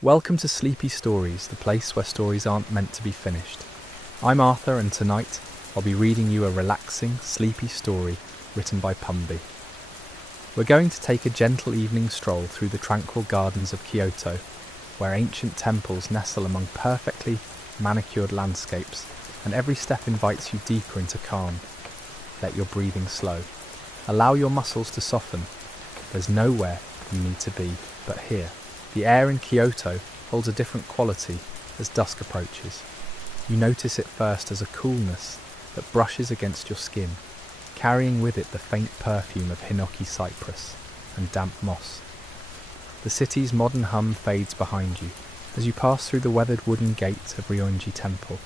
Welcome to Sleepy Stories, the place where stories aren't meant to be finished. I'm Arthur, and tonight I'll be reading you a relaxing, sleepy story written by Pumby. We're going to take a gentle evening stroll through the tranquil gardens of Kyoto, where ancient temples nestle among perfectly manicured landscapes, and every step invites you deeper into calm. Let your breathing slow. Allow your muscles to soften. There's nowhere you need to be but here. The air in Kyoto holds a different quality as dusk approaches. You notice it first as a coolness that brushes against your skin, carrying with it the faint perfume of hinoki cypress and damp moss. The city's modern hum fades behind you as you pass through the weathered wooden gate of Ryoanji Temple,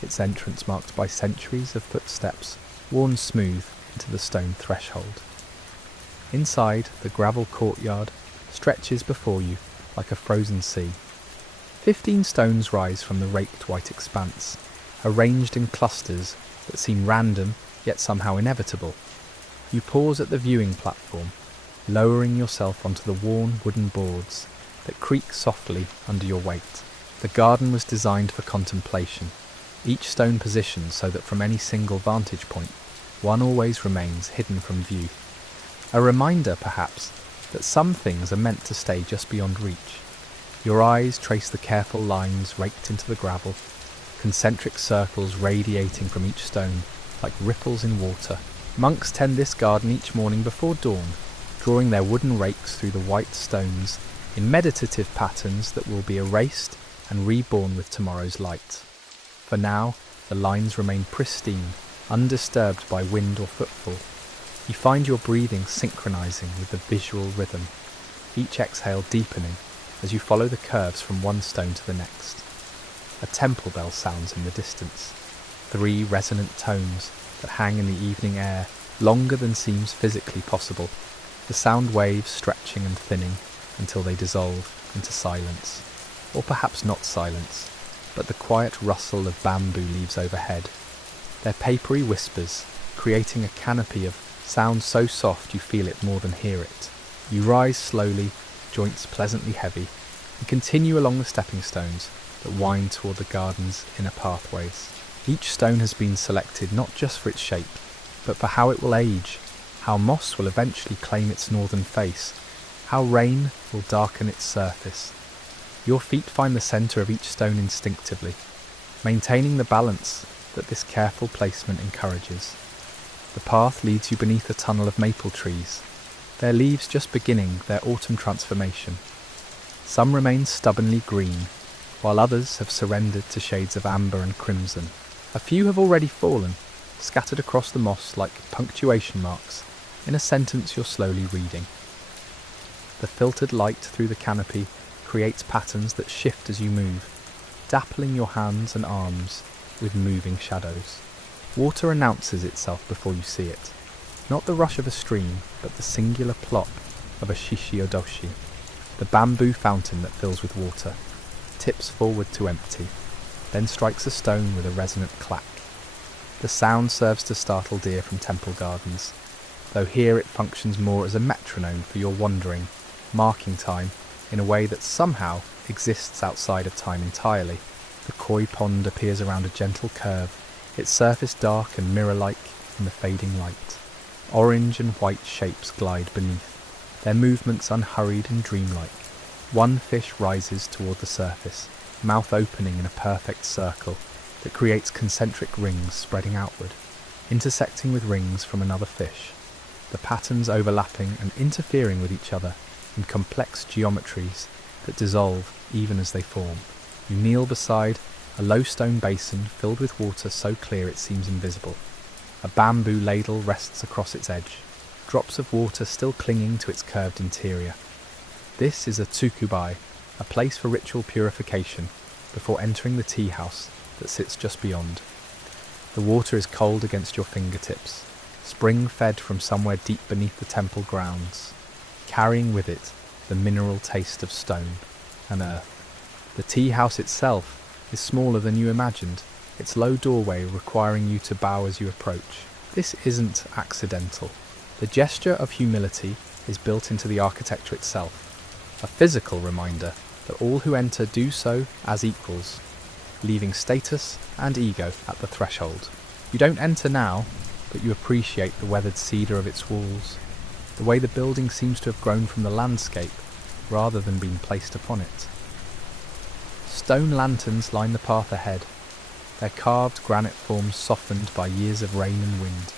its entrance marked by centuries of footsteps worn smooth into the stone threshold. Inside, the gravel courtyard stretches before you like a frozen sea. 15 stones rise from the raked white expanse, arranged in clusters that seem random yet somehow inevitable. You pause at the viewing platform, lowering yourself onto the worn wooden boards that creak softly under your weight. The garden was designed for contemplation, each stone positioned so that from any single vantage point, one always remains hidden from view. A reminder, perhaps, that some things are meant to stay just beyond reach. Your eyes trace the careful lines raked into the gravel, concentric circles radiating from each stone like ripples in water. Monks tend this garden each morning before dawn, drawing their wooden rakes through the white stones in meditative patterns that will be erased and reborn with tomorrow's light. For now, the lines remain pristine, undisturbed by wind or footfall. You find your breathing synchronizing with the visual rhythm, each exhale deepening as you follow the curves from one stone to the next. A temple bell sounds in the distance, 3 resonant tones that hang in the evening air, longer than seems physically possible, the sound waves stretching and thinning until they dissolve into silence. Or perhaps not silence, but the quiet rustle of bamboo leaves overhead, their papery whispers creating a canopy of sound so soft you feel it more than hear it. You rise slowly, joints pleasantly heavy, and continue along the stepping stones that wind toward the garden's inner pathways. Each stone has been selected not just for its shape, but for how it will age, how moss will eventually claim its northern face, how rain will darken its surface. Your feet find the centre of each stone instinctively, maintaining the balance that this careful placement encourages. The path leads you beneath a tunnel of maple trees, their leaves just beginning their autumn transformation. Some remain stubbornly green, while others have surrendered to shades of amber and crimson. A few have already fallen, scattered across the moss like punctuation marks in a sentence you're slowly reading. The filtered light through the canopy creates patterns that shift as you move, dappling your hands and arms with moving shadows. Water announces itself before you see it, not the rush of a stream, but the singular plop of a shishiodoshi, the bamboo fountain that fills with water, tips forward to empty, then strikes a stone with a resonant clack. The sound serves to startle deer from temple gardens, though here it functions more as a metronome for your wandering, marking time in a way that somehow exists outside of time entirely. The koi pond appears around a gentle curve, its surface dark and mirror-like in the fading light. Orange and white shapes glide beneath, their movements unhurried and dreamlike. One fish rises toward the surface, mouth opening in a perfect circle that creates concentric rings spreading outward, intersecting with rings from another fish, the patterns overlapping and interfering with each other in complex geometries that dissolve even as they form. You kneel beside a low stone basin filled with water so clear it seems invisible. A bamboo ladle rests across its edge, drops of water still clinging to its curved interior. This is a tsukubai, a place for ritual purification before entering the tea house that sits just beyond. The water is cold against your fingertips, spring-fed from somewhere deep beneath the temple grounds, carrying with it the mineral taste of stone and earth. The tea house itself is smaller than you imagined, its low doorway requiring you to bow as you approach. This isn't accidental. The gesture of humility is built into the architecture itself, a physical reminder that all who enter do so as equals, leaving status and ego at the threshold. You don't enter now, but you appreciate the weathered cedar of its walls, the way the building seems to have grown from the landscape rather than being placed upon it. Stone lanterns line the path ahead, their carved granite forms softened by years of rain and wind.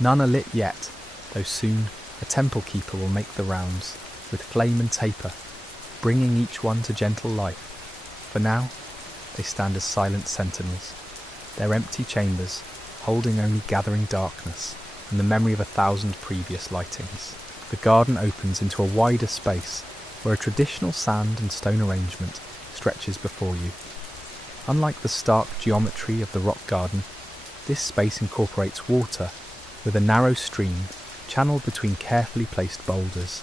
None are lit yet, though soon a temple keeper will make the rounds, with flame and taper, bringing each one to gentle life. For now, they stand as silent sentinels, their empty chambers holding only gathering darkness and the memory of 1,000 previous lightings. The garden opens into a wider space where a traditional sand and stone arrangement stretches before you. Unlike the stark geometry of the rock garden, this space incorporates water with a narrow stream channeled between carefully placed boulders.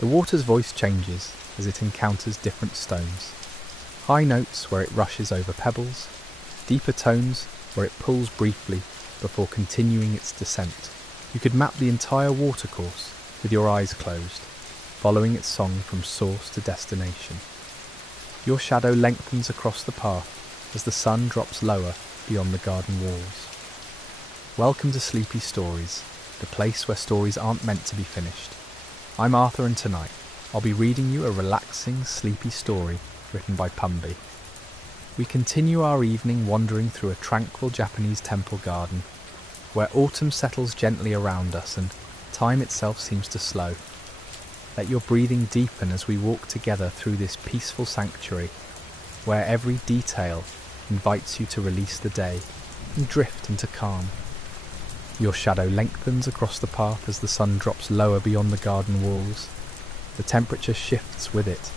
The water's voice changes as it encounters different stones. High notes where it rushes over pebbles, deeper tones where it pulls briefly before continuing its descent. You could map the entire watercourse with your eyes closed, following its song from source to destination. Your shadow lengthens across the path as the sun drops lower beyond the garden walls. Welcome to Sleepy Stories, the place where stories aren't meant to be finished. I'm Arthur, and tonight I'll be reading you a relaxing, sleepy story written by Pumby. We continue our evening wandering through a tranquil Japanese temple garden, where autumn settles gently around us and time itself seems to slow. Let your breathing deepen as we walk together through this peaceful sanctuary, where every detail invites you to release the day and drift into calm. Your shadow lengthens across the path as the sun drops lower beyond the garden walls. The temperature shifts with it,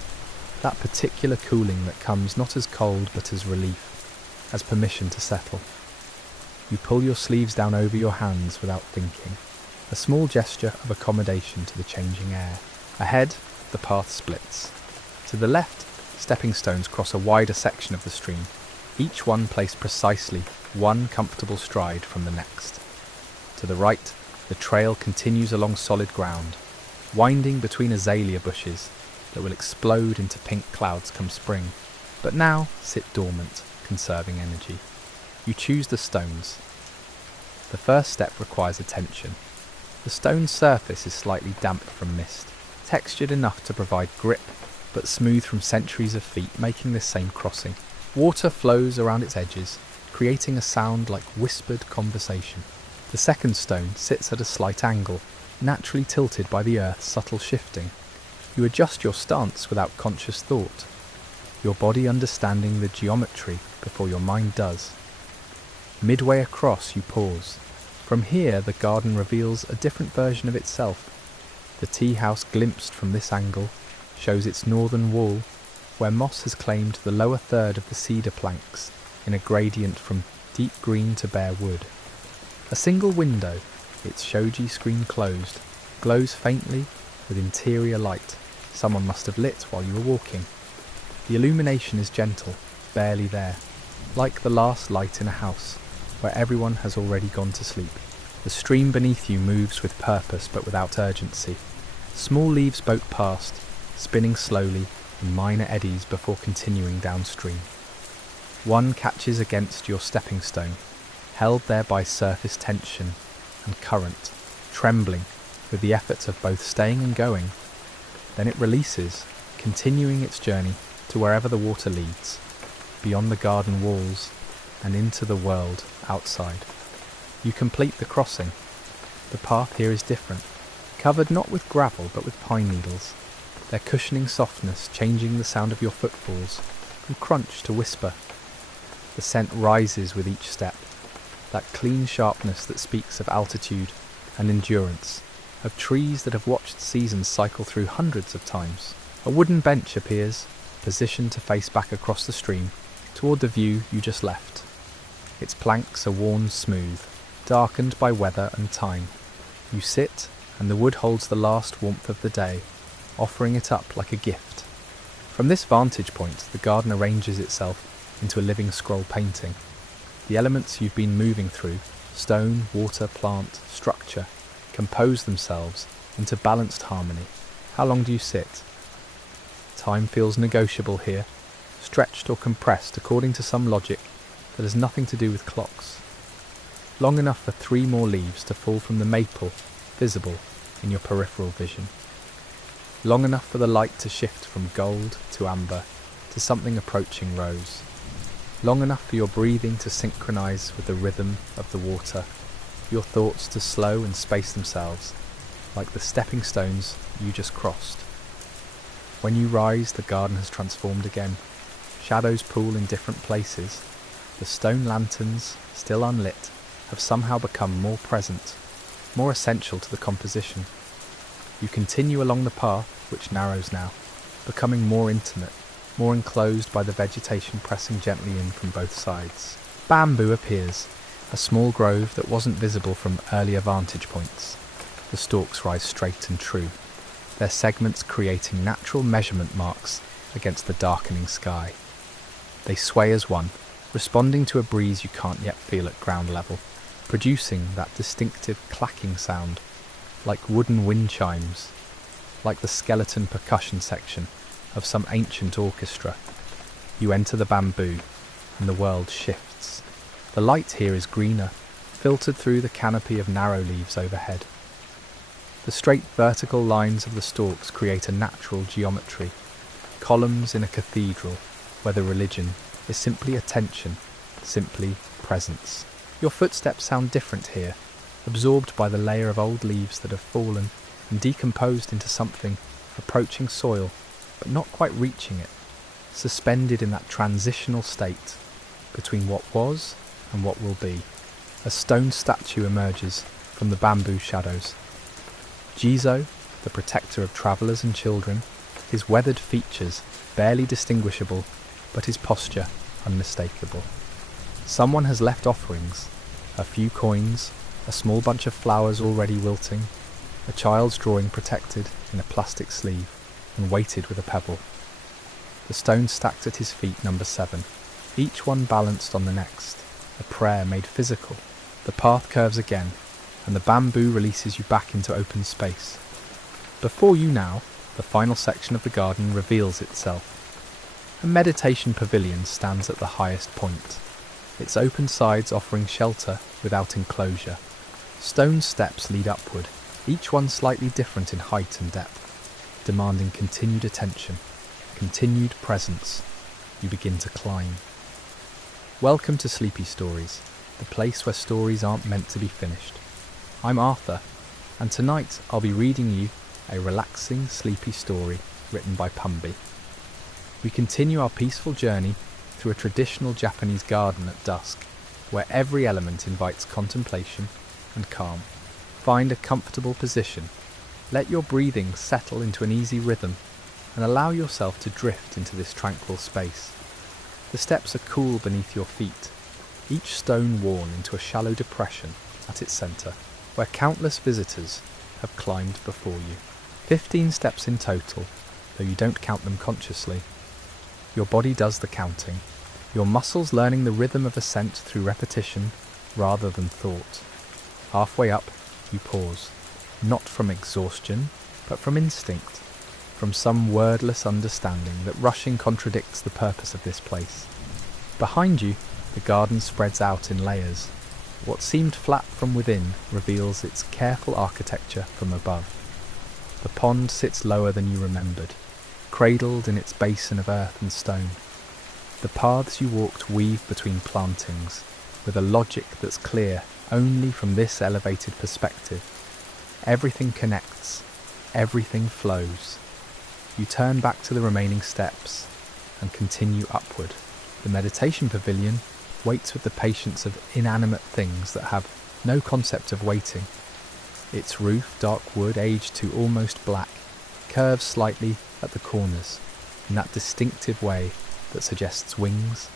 that particular cooling that comes not as cold but as relief, as permission to settle. You pull your sleeves down over your hands without thinking, a small gesture of accommodation to the changing air. Ahead, the path splits. To the left, stepping stones cross a wider section of the stream, each one placed precisely one comfortable stride from the next. To the right, the trail continues along solid ground, winding between azalea bushes that will explode into pink clouds come spring, but now sit dormant, conserving energy. You choose the stones. The first step requires attention. The stone's surface is slightly damp from mist, textured enough to provide grip, but smooth from centuries of feet making this same crossing. Water flows around its edges, creating a sound like whispered conversation. The second stone sits at a slight angle, naturally tilted by the earth's subtle shifting. You adjust your stance without conscious thought, your body understanding the geometry before your mind does. Midway across, you pause. From here, the garden reveals a different version of itself. The tea house glimpsed from this angle shows its northern wall, where moss has claimed the lower third of the cedar planks in a gradient from deep green to bare wood. A single window, its shoji screen closed, glows faintly with interior light someone must have lit while you were walking. The illumination is gentle, barely there, like the last light in a house where everyone has already gone to sleep. The stream beneath you moves with purpose but without urgency. Small leaves boat past, spinning slowly in minor eddies before continuing downstream. One catches against your stepping stone, held there by surface tension and current, trembling with the effort of both staying and going. Then it releases, continuing its journey to wherever the water leads, beyond the garden walls and into the world outside. You complete the crossing. The path here is different, covered not with gravel but with pine needles, their cushioning softness changing the sound of your footfalls from crunch to whisper. The scent rises with each step, that clean sharpness that speaks of altitude and endurance, of trees that have watched seasons cycle through hundreds of times. A wooden bench appears, positioned to face back across the stream, toward the view you just left. Its planks are worn smooth, darkened by weather and time. You sit, and the wood holds the last warmth of the day, offering it up like a gift. From this vantage point, the garden arranges itself into a living scroll painting. The elements you've been moving through, stone, water, plant, structure, compose themselves into balanced harmony. How long do you sit? Time feels negotiable here, stretched or compressed according to some logic that has nothing to do with clocks. Long enough for 3 more leaves to fall from the maple, visible in your peripheral vision. Long enough for the light to shift from gold to amber to something approaching rose. Long enough for your breathing to synchronize with the rhythm of the water, your thoughts to slow and space themselves, like the stepping stones you just crossed. When you rise, the garden has transformed again. Shadows pool in different places. The stone lanterns, still unlit, have somehow become more present, more essential to the composition. You continue along the path, which narrows now, becoming more intimate, more enclosed by the vegetation pressing gently in from both sides. Bamboo appears, a small grove that wasn't visible from earlier vantage points. The stalks rise straight and true, their segments creating natural measurement marks against the darkening sky. They sway as one, responding to a breeze you can't yet feel at ground level, producing that distinctive clacking sound, like wooden wind chimes, like the skeleton percussion section of some ancient orchestra. You enter the bamboo, and the world shifts. The light here is greener, filtered through the canopy of narrow leaves overhead. The straight vertical lines of the stalks create a natural geometry, columns in a cathedral where the religion is simply attention, simply presence. Your footsteps sound different here, absorbed by the layer of old leaves that have fallen and decomposed into something approaching soil, but not quite reaching it, suspended in that transitional state between what was and what will be. A stone statue emerges from the bamboo shadows. Jizo, the protector of travellers and children, his weathered features barely distinguishable, but his posture unmistakable. Someone has left offerings, a few coins, a small bunch of flowers already wilting, a child's drawing protected in a plastic sleeve and weighted with a pebble. The stones stacked at his feet number 7, each one balanced on the next, a prayer made physical. The path curves again, and the bamboo releases you back into open space. Before you now, the final section of the garden reveals itself. A meditation pavilion stands at the highest point, its open sides offering shelter without enclosure. Stone steps lead upward, each one slightly different in height and depth, demanding continued attention, continued presence. You begin to climb. Welcome to Sleepy Stories, the place where stories aren't meant to be finished. I'm Arthur, and tonight I'll be reading you a relaxing, sleepy story written by Pumby. We continue our peaceful journey through a traditional Japanese garden at dusk, where every element invites contemplation and calm. Find a comfortable position, let your breathing settle into an easy rhythm, and allow yourself to drift into this tranquil space. The steps are cool beneath your feet, each stone worn into a shallow depression at its centre, where countless visitors have climbed before you. 15 steps in total, though you don't count them consciously. Your body does the counting, your muscles learning the rhythm of ascent through repetition rather than thought. Halfway up, you pause, not from exhaustion, but from instinct, from some wordless understanding that rushing contradicts the purpose of this place. Behind you, the garden spreads out in layers. What seemed flat from within reveals its careful architecture from above. The pond sits lower than you remembered, cradled in its basin of earth and stone. The paths you walked weave between plantings, with a logic that's clear only from this elevated perspective. Everything connects, everything flows. You turn back to the remaining steps and continue upward. The meditation pavilion waits with the patience of inanimate things that have no concept of waiting. Its roof, dark wood aged to almost black, curves slightly at the corners in that distinctive way that suggests wings,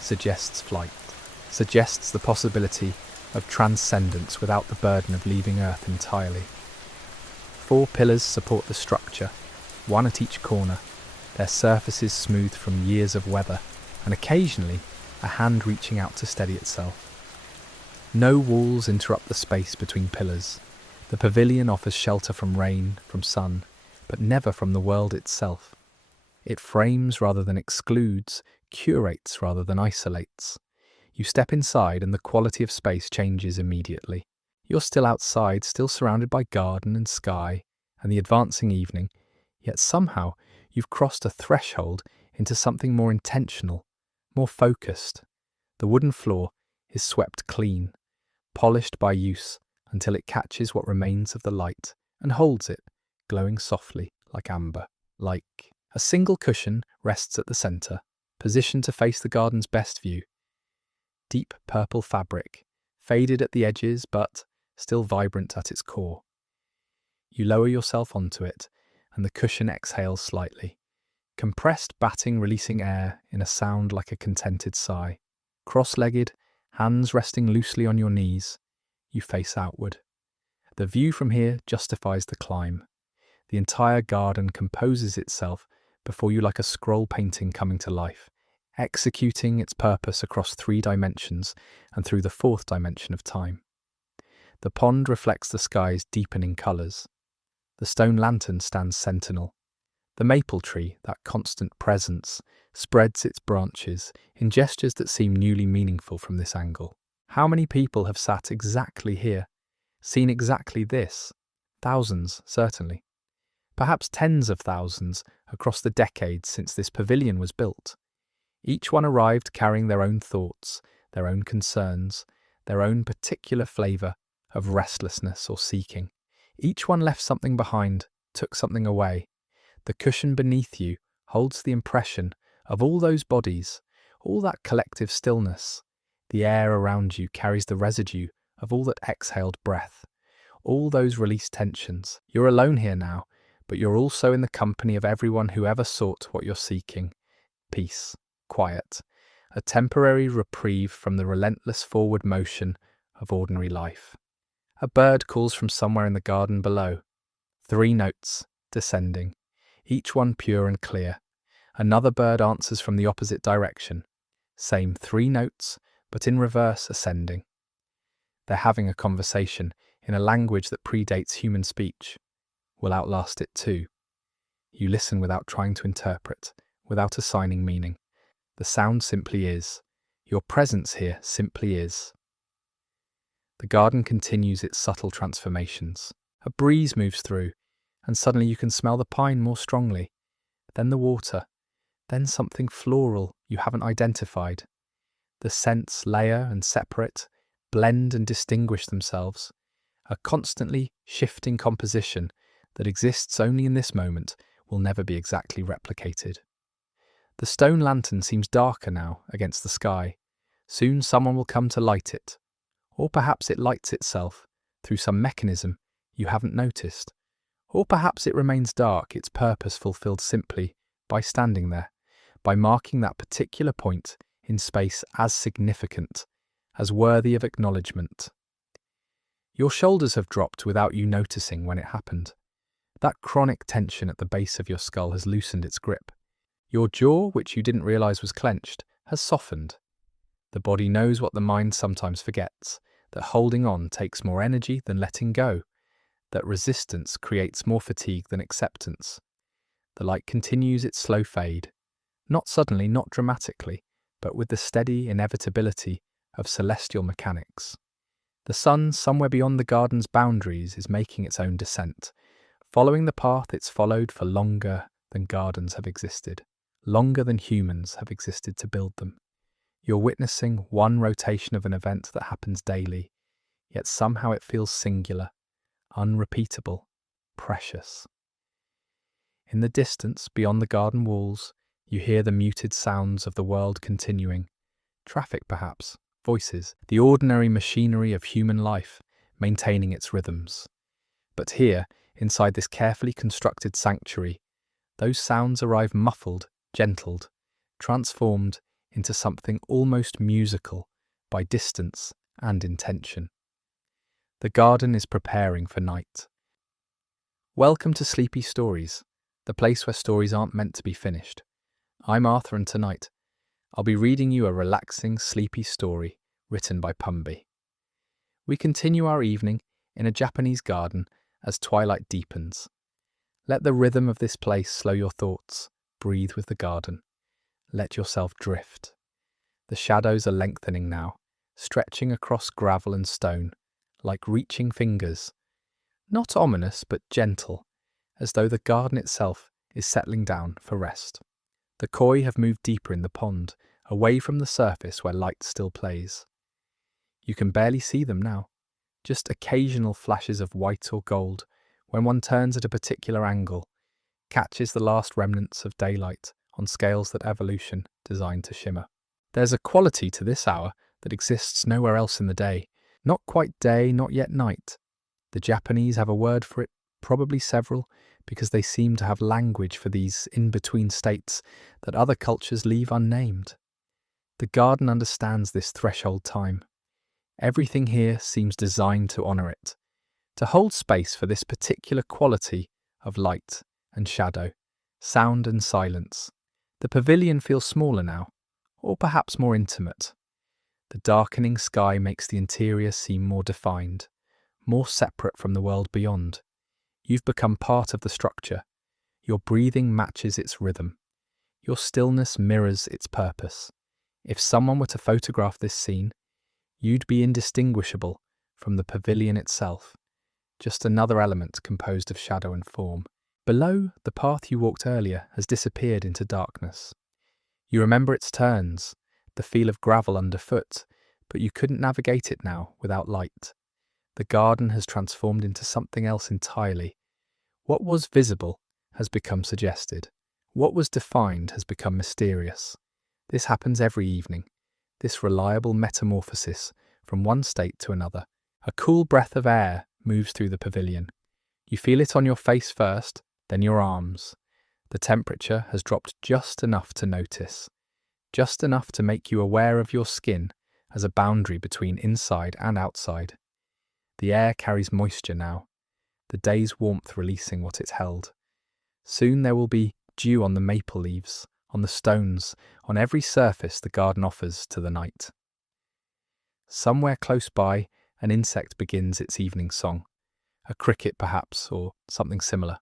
suggests flight, suggests the possibility of transcendence without the burden of leaving Earth entirely. 4 pillars support the structure, one at each corner, their surfaces smoothed from years of weather, and occasionally a hand reaching out to steady itself. No walls interrupt the space between pillars. The pavilion offers shelter from rain, from sun, but never from the world itself. It frames rather than excludes, curates rather than isolates. You step inside and the quality of space changes immediately. You're still outside, still surrounded by garden and sky and the advancing evening, yet somehow you've crossed a threshold into something more intentional, more focused. The wooden floor is swept clean, polished by use until it catches what remains of the light and holds it, glowing softly like amber. Like a single cushion rests at the centre, positioned to face the garden's best view. Deep purple fabric, faded at the edges but still vibrant at its core. You lower yourself onto it, and the cushion exhales slightly. Compressed batting releasing air in a sound like a contented sigh. Cross-legged, hands resting loosely on your knees, you face outward. The view from here justifies the climb. The entire garden composes itself before you like a scroll painting coming to life, executing its purpose across 3 dimensions and through the 4th dimension of time. The pond reflects the sky's deepening colours. The stone lantern stands sentinel. The maple tree, that constant presence, spreads its branches in gestures that seem newly meaningful from this angle. How many people have sat exactly here, seen exactly this? Thousands, certainly. Perhaps tens of thousands across the decades since this pavilion was built. Each one arrived carrying their own thoughts, their own concerns, their own particular flavour of restlessness or seeking. Each one left something behind, took something away. The cushion beneath you holds the impression of all those bodies, all that collective stillness. The air around you carries the residue of all that exhaled breath, all those released tensions. You're alone here now, but you're also in the company of everyone who ever sought what you're seeking. Peace, quiet, a temporary reprieve from the relentless forward motion of ordinary life. A bird calls from somewhere in the garden below. 3 notes, descending, each one pure and clear. Another bird answers from the opposite direction. Same 3 notes, but in reverse, ascending. They're having a conversation in a language that predates human speech. Will outlast it too. You listen without trying to interpret, without assigning meaning. The sound simply is. Your presence here simply is. The garden continues its subtle transformations. A breeze moves through, and suddenly you can smell the pine more strongly. Then the water. Then something floral you haven't identified. The scents layer and separate, blend and distinguish themselves. A constantly shifting composition that exists only in this moment will never be exactly replicated. The stone lantern seems darker now against the sky. Soon someone will come to light it. Or perhaps it lights itself through some mechanism you haven't noticed. Or perhaps it remains dark, its purpose fulfilled simply by standing there, by marking that particular point in space as significant, as worthy of acknowledgement. Your shoulders have dropped without you noticing when it happened. That chronic tension at the base of your skull has loosened its grip. Your jaw, which you didn't realize was clenched, has softened. The body knows what the mind sometimes forgets, that holding on takes more energy than letting go, that resistance creates more fatigue than acceptance. The light continues its slow fade, not suddenly, not dramatically, but with the steady inevitability of celestial mechanics. The sun, somewhere beyond the garden's boundaries, is making its own descent, following the path it's followed for longer than gardens have existed, longer than humans have existed to build them. You're witnessing one rotation of an event that happens daily, yet somehow it feels singular, unrepeatable, precious. In the distance, beyond the garden walls, you hear the muted sounds of the world continuing. Traffic, perhaps, voices, the ordinary machinery of human life, maintaining its rhythms. But here, inside this carefully constructed sanctuary, those sounds arrive muffled, gentled, transformed into something almost musical by distance and intention. The garden is preparing for night. Welcome to Sleepy Stories, the place where stories aren't meant to be finished. I'm Arthur, and tonight I'll be reading you a relaxing, sleepy story written by Pumby. We continue our evening in a Japanese garden as twilight deepens. Let the rhythm of this place slow your thoughts, breathe with the garden. Let yourself drift. The shadows are lengthening now, stretching across gravel and stone, like reaching fingers. Not ominous, but gentle, as though the garden itself is settling down for rest. The koi have moved deeper in the pond, away from the surface where light still plays. You can barely see them now, just occasional flashes of white or gold when one turns at a particular angle, catches the last remnants of daylight on scales that evolution designed to shimmer. There's a quality to this hour that exists nowhere else in the day. Not quite day, not yet night. The Japanese have a word for it, probably several, because they seem to have language for these in-between states that other cultures leave unnamed. The garden understands this threshold time. Everything here seems designed to honour it, to hold space for this particular quality of light and shadow, sound and silence. The pavilion feels smaller now, or perhaps more intimate. The darkening sky makes the interior seem more defined, more separate from the world beyond. You've become part of the structure. Your breathing matches its rhythm. Your stillness mirrors its purpose. If someone were to photograph this scene, you'd be indistinguishable from the pavilion itself, just another element composed of shadow and form. Below, the path you walked earlier has disappeared into darkness. You remember its turns, the feel of gravel underfoot, but you couldn't navigate it now without light. The garden has transformed into something else entirely. What was visible has become suggested. What was defined has become mysterious. This happens every evening, this reliable metamorphosis from one state to another. A cool breath of air moves through the pavilion. You feel it on your face first, then your arms. The temperature has dropped just enough to notice, just enough to make you aware of your skin as a boundary between inside and outside. The air carries moisture now, the day's warmth releasing what it held. Soon there will be dew on the maple leaves, on the stones, on every surface the garden offers to the night. Somewhere close by, an insect begins its evening song, a cricket perhaps, or something similar.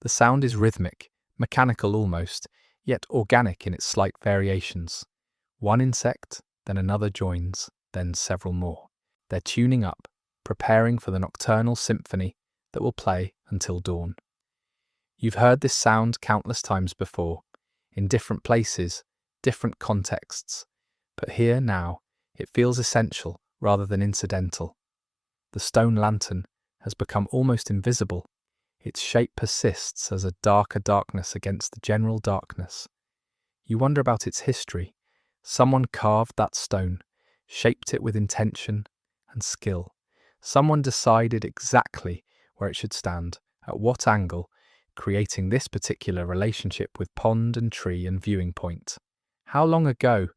The sound is rhythmic, mechanical almost, yet organic in its slight variations. One insect, then another joins, then several more. They're tuning up, preparing for the nocturnal symphony that will play until dawn. You've heard this sound countless times before, in different places, different contexts, but here now it feels essential rather than incidental. The stone lantern has become almost invisible. Its shape persists as a darker darkness against the general darkness. You wonder about its history. Someone carved that stone, shaped it with intention and skill. Someone decided exactly where it should stand, at what angle, creating this particular relationship with pond and tree and viewing point. How long ago?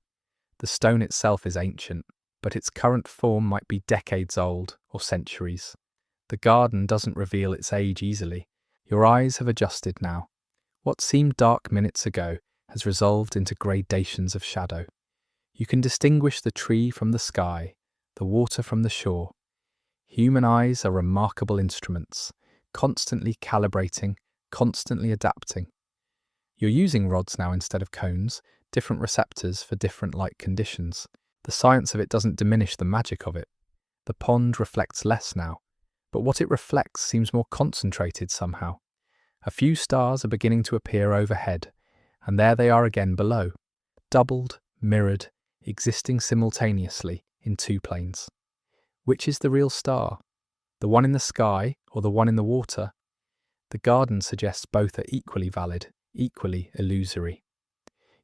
The stone itself is ancient, but its current form might be decades old or centuries. The garden doesn't reveal its age easily. Your eyes have adjusted now. What seemed dark minutes ago has resolved into gradations of shadow. You can distinguish the tree from the sky, the water from the shore. Human eyes are remarkable instruments, constantly calibrating, constantly adapting. You're using rods now instead of cones, different receptors for different light conditions. The science of it doesn't diminish the magic of it. The pond reflects less now, but what it reflects seems more concentrated somehow. A few stars are beginning to appear overhead, and there they are again below, doubled, mirrored, existing simultaneously in two planes. Which is the real star? The one in the sky or the one in the water? The garden suggests both are equally valid, equally illusory.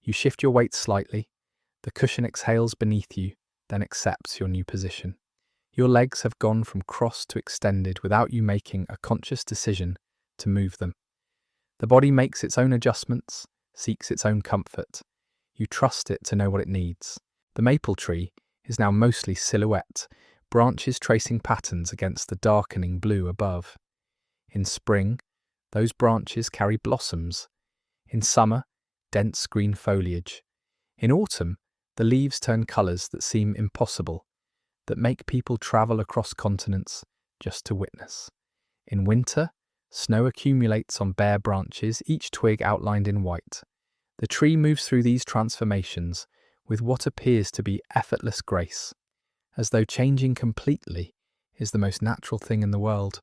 You shift your weight slightly, the cushion exhales beneath you, then accepts your new position. Your legs have gone from crossed to extended without you making a conscious decision to move them. The body makes its own adjustments, seeks its own comfort. You trust it to know what it needs. The maple tree is now mostly silhouette, branches tracing patterns against the darkening blue above. In spring, those branches carry blossoms. In summer, dense green foliage. In autumn, the leaves turn colours that seem impossible, that make people travel across continents just to witness. In winter, snow accumulates on bare branches, each twig outlined in white. The tree moves through these transformations with what appears to be effortless grace, as though changing completely is the most natural thing in the world.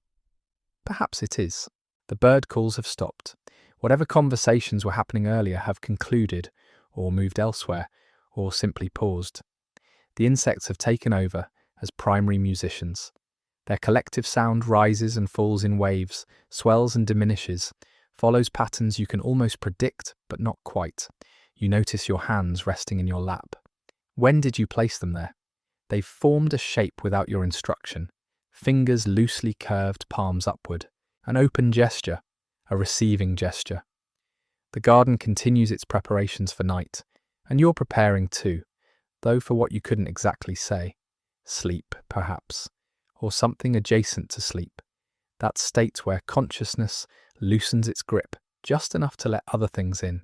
Perhaps it is. The bird calls have stopped. Whatever conversations were happening earlier have concluded, or moved elsewhere, or simply paused. The insects have taken over as primary musicians. Their collective sound rises and falls in waves, swells and diminishes, follows patterns you can almost predict, but not quite. You notice your hands resting in your lap. When did you place them there? They've formed a shape without your instruction. Fingers loosely curved, palms upward. An open gesture, a receiving gesture. The garden continues its preparations for night, and you're preparing too, though for what you couldn't exactly say. Sleep, perhaps, or something adjacent to sleep. That state where consciousness loosens its grip just enough to let other things in.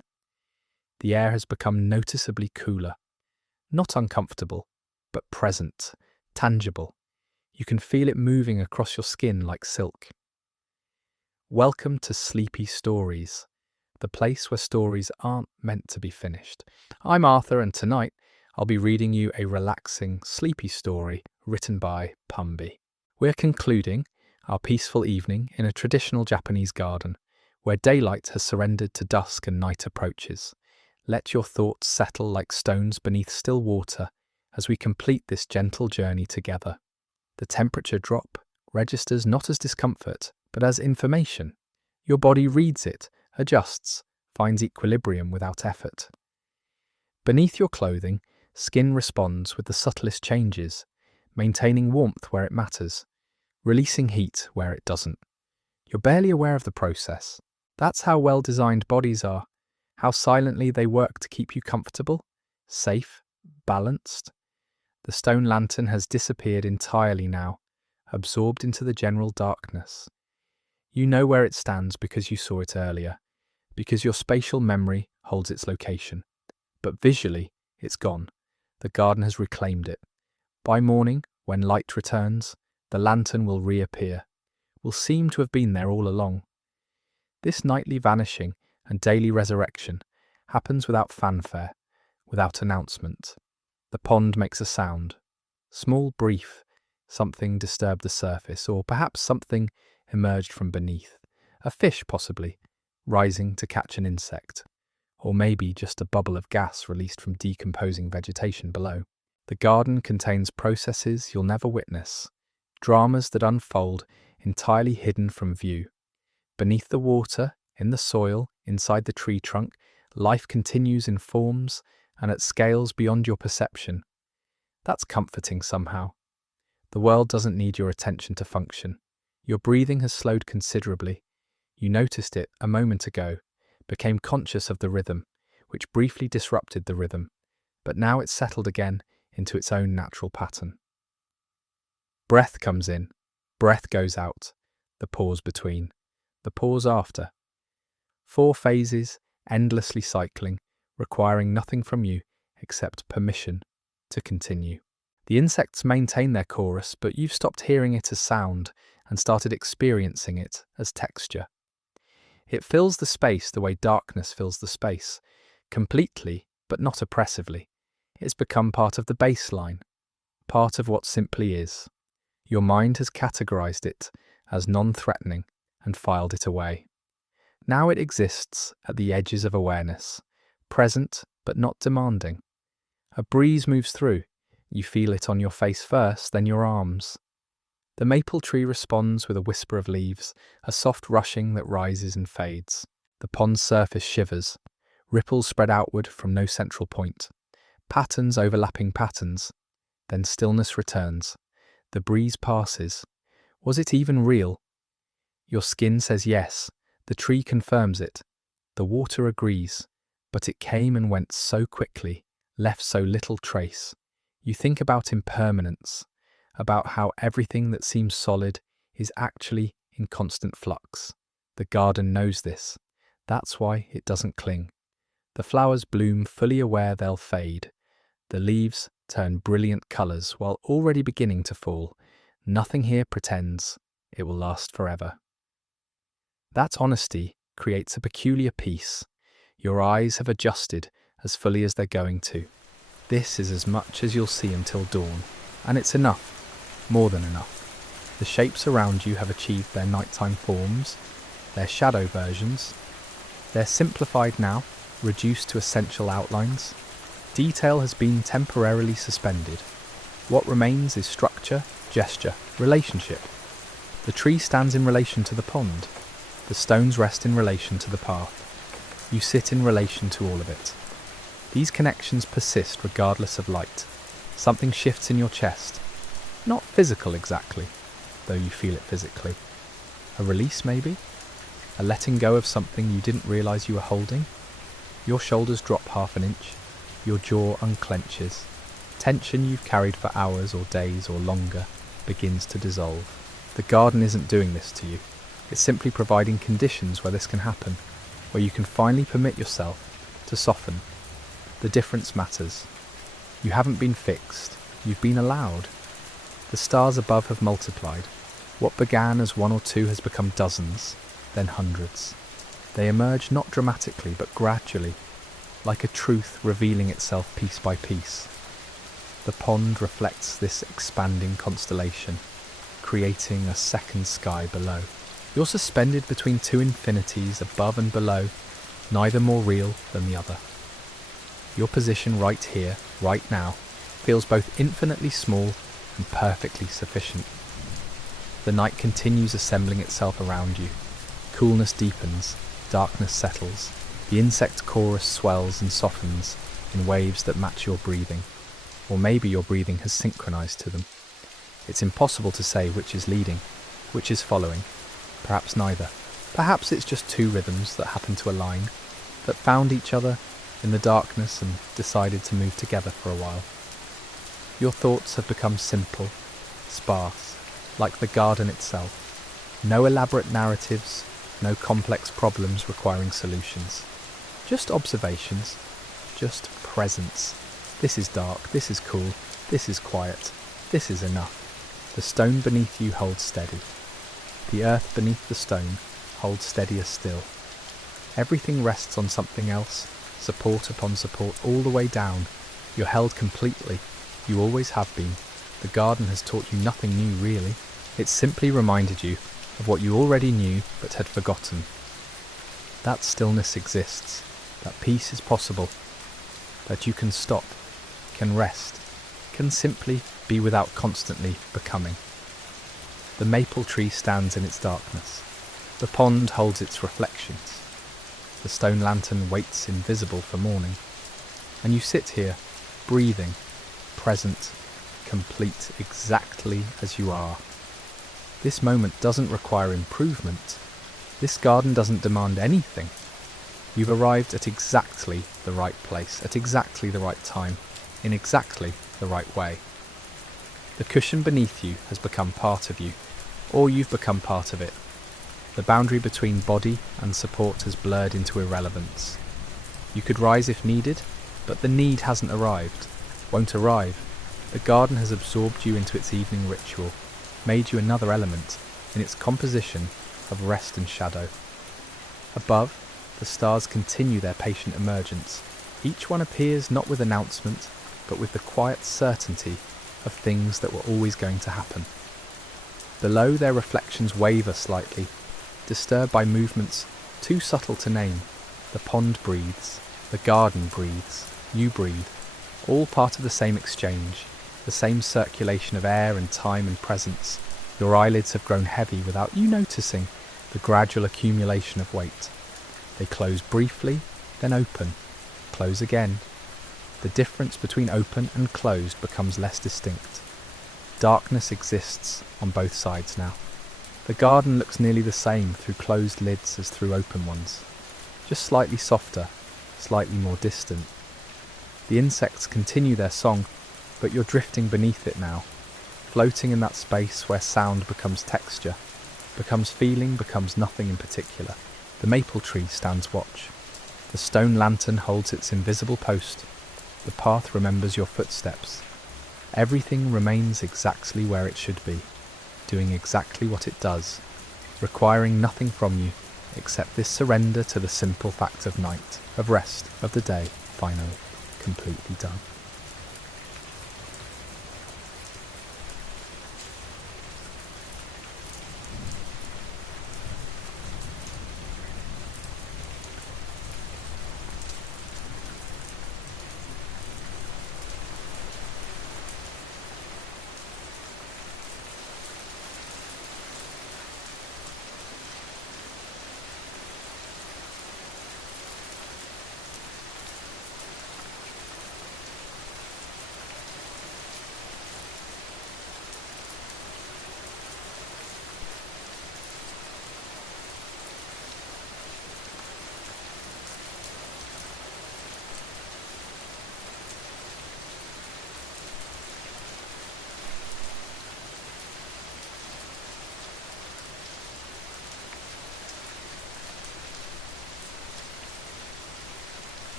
The air has become noticeably cooler. Not uncomfortable, but present, tangible. You can feel it moving across your skin like silk. Welcome to Sleepy Stories, the place where stories aren't meant to be finished. I'm Arthur, and tonight I'll be reading you a relaxing, sleepy story written by Pumby. We're concluding our peaceful evening in a traditional Japanese garden, where daylight has surrendered to dusk and night approaches. Let your thoughts settle like stones beneath still water as we complete this gentle journey together. The temperature drop registers not as discomfort, but as information. Your body reads it, adjusts, finds equilibrium without effort. Beneath your clothing, skin responds with the subtlest changes, maintaining warmth where it matters, releasing heat where it doesn't. You're barely aware of the process. That's how well-designed bodies are, how silently they work to keep you comfortable, safe, balanced. The stone lantern has disappeared entirely now, absorbed into the general darkness. You know where it stands because you saw it earlier, because your spatial memory holds its location. But visually, it's gone. The garden has reclaimed it. By morning, when light returns, the lantern will reappear, will seem to have been there all along. This nightly vanishing and daily resurrection happens without fanfare, without announcement. The pond makes a sound. Small, brief, something disturbed the surface, or perhaps something emerged from beneath. A fish, possibly, rising to catch an insect. Or maybe just a bubble of gas released from decomposing vegetation below. The garden contains processes you'll never witness, dramas that unfold entirely hidden from view. Beneath the water, in the soil, inside the tree trunk, life continues in forms and at scales beyond your perception. That's comforting somehow. The world doesn't need your attention to function. Your breathing has slowed considerably. You noticed it a moment ago, became conscious of the rhythm, which briefly disrupted the rhythm, but now it's settled again into its own natural pattern. Breath comes in, breath goes out, the pause between, the pause after. 4 phases, endlessly cycling, requiring nothing from you except permission to continue. The insects maintain their chorus, but you've stopped hearing it as sound and started experiencing it as texture. It fills the space the way darkness fills the space, completely but not oppressively. It's become part of the baseline, part of what simply is. Your mind has categorized it as non-threatening and filed it away. Now it exists at the edges of awareness, present but not demanding. A breeze moves through. You feel it on your face first, then your arms. The maple tree responds with a whisper of leaves, a soft rushing that rises and fades. The pond's surface shivers. Ripples spread outward from no central point. Patterns overlapping patterns. Then stillness returns. The breeze passes. Was it even real? Your skin says yes. The tree confirms it. The water agrees. But it came and went so quickly, left so little trace. You think about impermanence, about how everything that seems solid is actually in constant flux. The garden knows this. That's why it doesn't cling. The flowers bloom fully aware they'll fade. The leaves turn brilliant colours while already beginning to fall. Nothing here pretends it will last forever. That honesty creates a peculiar peace. Your eyes have adjusted as fully as they're going to. This is as much as you'll see until dawn, and it's enough, more than enough. The shapes around you have achieved their nighttime forms, their shadow versions. They're simplified now, reduced to essential outlines. Detail has been temporarily suspended. What remains is structure, gesture, relationship. The tree stands in relation to the pond. The stones rest in relation to the path. You sit in relation to all of it. These connections persist regardless of light. Something shifts in your chest. Not physical exactly, though you feel it physically. A release maybe? A letting go of something you didn't realise you were holding? Your shoulders drop half an inch. Your jaw unclenches. Tension you've carried for hours or days or longer begins to dissolve. The garden isn't doing this to you. It's simply providing conditions where this can happen, where you can finally permit yourself to soften. The difference matters. You haven't been fixed. You've been allowed. The stars above have multiplied. What began as one or two has become dozens, then hundreds. They emerge not dramatically but gradually, like a truth revealing itself piece by piece. The pond reflects this expanding constellation, creating a second sky below. You're suspended between two infinities above and below, neither more real than the other. Your position right here, right now, feels both infinitely small and perfectly sufficient. The night continues assembling itself around you. Coolness deepens, darkness settles. The insect chorus swells and softens in waves that match your breathing. Or maybe your breathing has synchronized to them. It's impossible to say which is leading, which is following. Perhaps neither. Perhaps it's just two rhythms that happen to align, that found each other in the darkness and decided to move together for a while. Your thoughts have become simple, sparse, like the garden itself. No elaborate narratives, no complex problems requiring solutions. Just observations, just presence. This is dark, this is cool, this is quiet, this is enough. The stone beneath you holds steady. The earth beneath the stone holds steadier still. Everything rests on something else, support upon support all the way down. You're held completely. You always have been. The garden has taught you nothing new really. It's simply reminded you of what you already knew but had forgotten. That stillness exists. That peace is possible. That you can stop, can rest, can simply be without constantly becoming. The maple tree stands in its darkness. The pond holds its reflections. The stone lantern waits invisible for morning. And you sit here, breathing, present, complete exactly as you are. This moment doesn't require improvement. This garden doesn't demand anything. You've arrived at exactly the right place, at exactly the right time, in exactly the right way. The cushion beneath you has become part of you, or you've become part of it. The boundary between body and support has blurred into irrelevance. You could rise if needed, but the need hasn't arrived, won't arrive. The garden has absorbed you into its evening ritual, made you another element in its composition of rest and shadow. Above, the stars continue their patient emergence. Each one appears not with announcement, but with the quiet certainty of things that were always going to happen. Below, their reflections waver slightly, disturbed by movements too subtle to name. The pond breathes, the garden breathes, you breathe, all part of the same exchange, the same circulation of air and time and presence. Your eyelids have grown heavy without you noticing the gradual accumulation of weight. They close briefly, then open, close again. The difference between open and closed becomes less distinct. Darkness exists on both sides now. The garden looks nearly the same through closed lids as through open ones, just slightly softer, slightly more distant. The insects continue their song, but you're drifting beneath it now, floating in that space where sound becomes texture, becomes feeling, becomes nothing in particular. The maple tree stands watch. The stone lantern holds its invisible post. The path remembers your footsteps. Everything remains exactly where it should be, doing exactly what it does, requiring nothing from you except this surrender to the simple fact of night, of rest, of the day, finally, completely done.